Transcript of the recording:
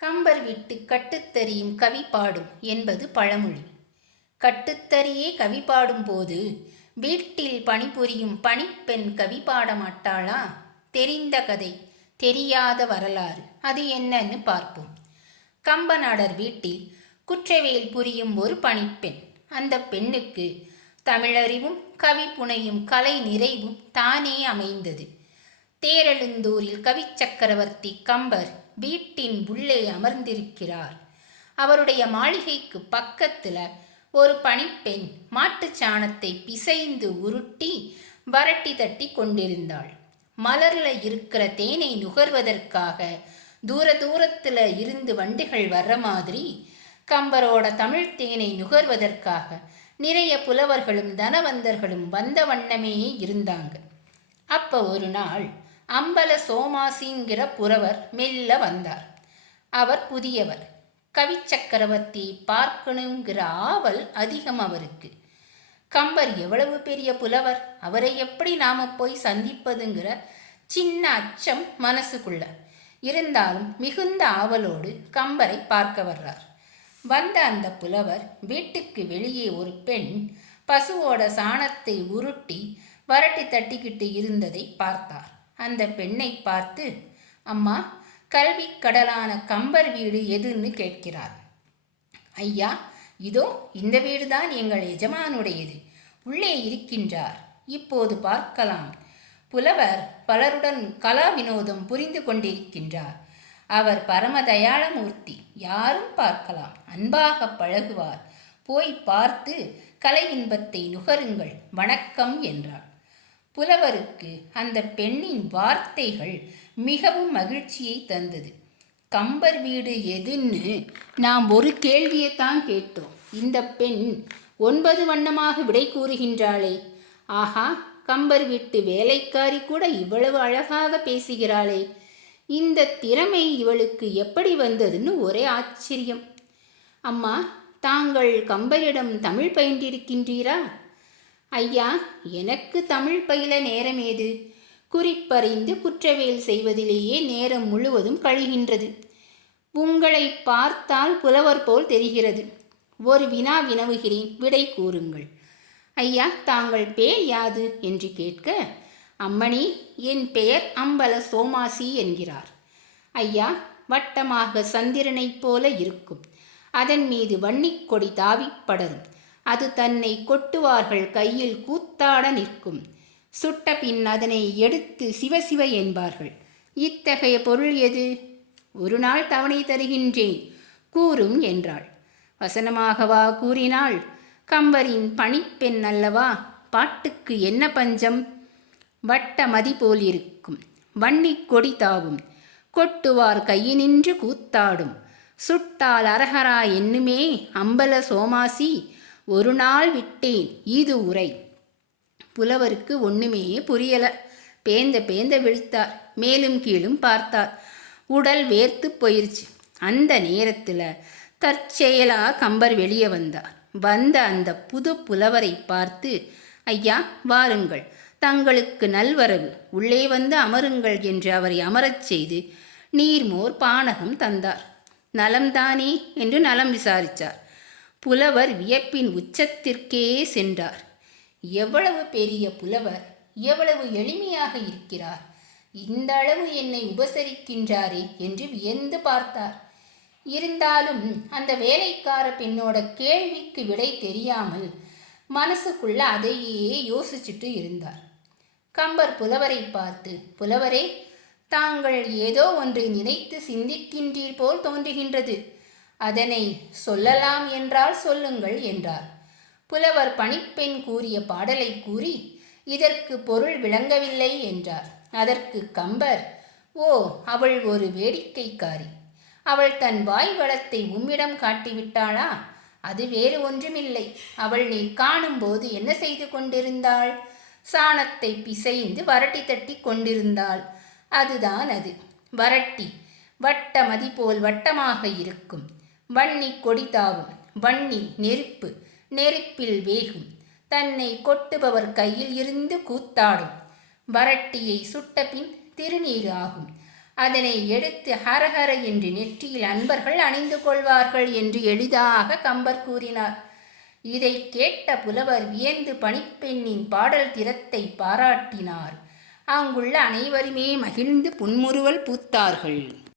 கம்பர் விட்டு கட்டுத்தறியும் கவி பாடும் என்பது பழமொழி. கட்டுத்தறியே கவி பாடும் போது வீட்டில் பணிபுரியும் பணிப்பெண் கவி பாட மாட்டாளா? தெரிந்த கதை, தெரியாத வரலாறு, அது என்னன்னு பார்ப்போம். கம்பநாடர் வீட்டில் குற்றவியல் புரியும் ஒரு பணிப்பெண். அந்த பெண்ணுக்கு தமிழறிவும் கவி புனையும் கலை நிறைவும் தானே அமைந்தது. தேரெழுந்தூரில் கவி சக்கரவர்த்தி கம்பர் வீட்டின் உள்ளே அமர்ந்திருக்கிறார். அவருடைய மாளிகைக்கு பக்கத்துல ஒரு பணிப்பெண் மாட்டுச் சாணத்தை பிசைந்து உருட்டி வரட்டி தட்டி கொண்டிருந்தாள். மலர்ல இருக்கிற தேனை நுகர்வதற்காக தூர தூரத்துல இருந்து வண்டிகள் வர்ற மாதிரி கம்பரோட தமிழ் தேனை நுகர்வதற்காக நிறைய புலவர்களும் தனவந்தர்களும் வந்த வண்ணமே இருந்தாங்க. அப்ப ஒரு நாள் அம்பல சோமாசிங்கிற புறவர் மெல்ல வந்தார். அவர் புதியவர். கவி சக்கரவர்த்தி பார்க்கணுங்கிற ஆவல் அதிகம் அவருக்கு. கம்பர் எவ்வளவு பெரிய புலவர், அவரை எப்படி நாம போய் சந்திப்பதுங்கிற சின்ன அச்சம் மனசுக்குள்ள இருந்தாலும் மிகுந்த ஆவலோடு கம்பரை பார்க்க வர்றார். வந்த அந்த புலவர் வீட்டுக்கு வெளியே ஒரு பெண் பசுவோட சாணத்தை உருட்டி வரட்டி தட்டிக்கிட்டு இருந்ததை பார்த்தார். அந்த பெண்ணை பார்த்து, அம்மா, கல்வி கடலான கம்பர் வீடு எதுன்னு கேட்கிறார். ஐயா, இதோ இந்த வீடுதான் எங்கள் எஜமானுடையது, உள்ளே இருக்கின்றார், இப்போது பார்க்கலாம். புலவர் பலருடன் கலா வினோதம் புரிந்து கொண்டிருக்கின்றார். அவர் பரம தயாளமூர்த்தி, யாரும் பார்க்கலாம், அன்பாக பழகுவார், போய் பார்த்து கலை இன்பத்தை நுகருங்கள், வணக்கம் என்றார். புலவருக்கு அந்த பெண்ணின் வார்த்தைகள் மிகவும் மகிழ்ச்சியை தந்தது. கம்பர் வீடு எதுன்னு நாம் ஒரு கேள்வியைத்தான் கேட்டோம். இந்த பெண் 9 வண்ணமாக விடை கூறுகின்றாளே. ஆஹா, கம்பர் வீட்டு வேலைக்காரி கூட இவ்வளவு அழகாக பேசுகிறாளே. இந்த திறமை இவளுக்கு எப்படி வந்ததுன்னு ஒரே ஆச்சரியம். அம்மா, தாங்கள் கம்பரிடம் தமிழ் பயின்றிருக்கின்றீரா? ஐயா, எனக்கு தமிழ் பயில நேரம் ஏது? குறிப்பறிந்து குற்றவியல் செய்வதிலேயே நேரம் முழுவதும் கழிகின்றது. உங்களை பார்த்தால் புலவர் போல் தெரிகிறது. ஒரு வினா வினவுகிறேன், விடை கூறுங்கள். ஐயா, தாங்கள் பேர் யாது என்று கேட்க, அம்மணி, என் பெயர் அம்பல சோமாசி என்கிறார். ஐயா, வட்டமாக சந்திரனைப் போல இருக்கும். அதன் மீது வன்னிக் கொடி தாவிப் படரும். அது தன்னை கொட்டுவார்கள் கையில் கூத்தாட நிற்கும். சுட்ட பின் அதனை எடுத்து சிவசிவ என்பார்கள். இத்தகைய பொருள் எது? ஒரு நாள் தவணை தருகின்றேன், கூறும் என்றாள். வசனமாகவா கூறினாள்? கம்பரின் பணிப்பெண் அல்லவா, பாட்டுக்கு என்ன பஞ்சம்? வட்ட மதி போல் இருக்கும், வன்னிக் கொடி தாவும், கொட்டுவார் கையினின்று கூத்தாடும், சுட்டால் அரஹரா என்னுமே அம்பல சோமாசி, ஒரு நாள் விட்டேன் இது உரை. புலவருக்கு ஒன்றுமே புரியல. பேந்த விழித்தார். மேலும் கீழும் பார்த்தார். உடல் வேர்த்து போயிருச்சு. அந்த நேரத்தில் தற்செயலா கம்பர் வெளியே வந்தார். வந்த அந்த புது புலவரை பார்த்து, ஐயா, வாருங்கள், தங்களுக்கு நல்வரவு, உள்ளே வந்து அமருங்கள் என்று அவரை அமரச் செய்து நீர்மோர் பானகம் தந்தார். நலம்தானே என்று நலம் விசாரித்தார். புலவர் வியப்பின் உச்சத்திற்கே சென்றார். எவ்வளவு பெரிய புலவர், எவ்வளவு எளிமையாக இருக்கிறார், இந்த அளவு என்னை உபசரிக்கின்றாரே என்று வியந்து பார்த்தார். இருந்தாலும் அந்த வேலைக்கார பெண்ணோட கேள்விக்கு விடை தெரியாமல் மனசுக்குள்ள அதையே யோசிச்சுட்டு இருந்தார். கம்பர் புலவரை பார்த்து, புலவரே, தாங்கள் ஏதோ ஒன்றை நினைத்து சிந்திக்கின்றீர் போல் தோன்றுகின்றது, அதனை சொல்லலாம் என்றால் சொல்லுங்கள் என்றார். புலவர் பணிப்பெண் கூறிய பாடலை கூறி இதற்கு பொருள் விளங்கவில்லை என்றார். அதற்கு கம்பர், ஓ, அவள் ஒரு வேடிக்கைக்காரி, அவள் தன் வாய் வளத்தை உம்மிடம் காட்டிவிட்டாளா? அது வேறு ஒன்றுமில்லை. அவள் நீ காணும்போது என்ன செய்து கொண்டிருந்தாள்? சாணத்தை பிசைந்து வரட்டி தட்டி கொண்டிருந்தாள். அதுதான் அது. வரட்டி வட்ட மதி போல் வட்டமாக இருக்கும். வன்னி கொடி தாவும். வன்னி நெருப்பு, நெருப்பில் வேகும். தன்னை கொட்டுபவர் கையில் இருந்து கூத்தாடும். வரட்டியை சுட்டபின் திருநீர் ஆகும். அதனை எடுத்து ஹரஹர என்று நெற்றியில் அன்பர்கள் அணிந்து கொள்வார்கள் என்று எளிதாக கம்பர் கூறினார். இதை கேட்ட புலவர் வியந்து பணிப்பெண்ணின் பாடல் திறத்தை பாராட்டினார். அங்குள்ள அனைவருமே மகிழ்ந்து புன்முறுவல் பூத்தார்கள்.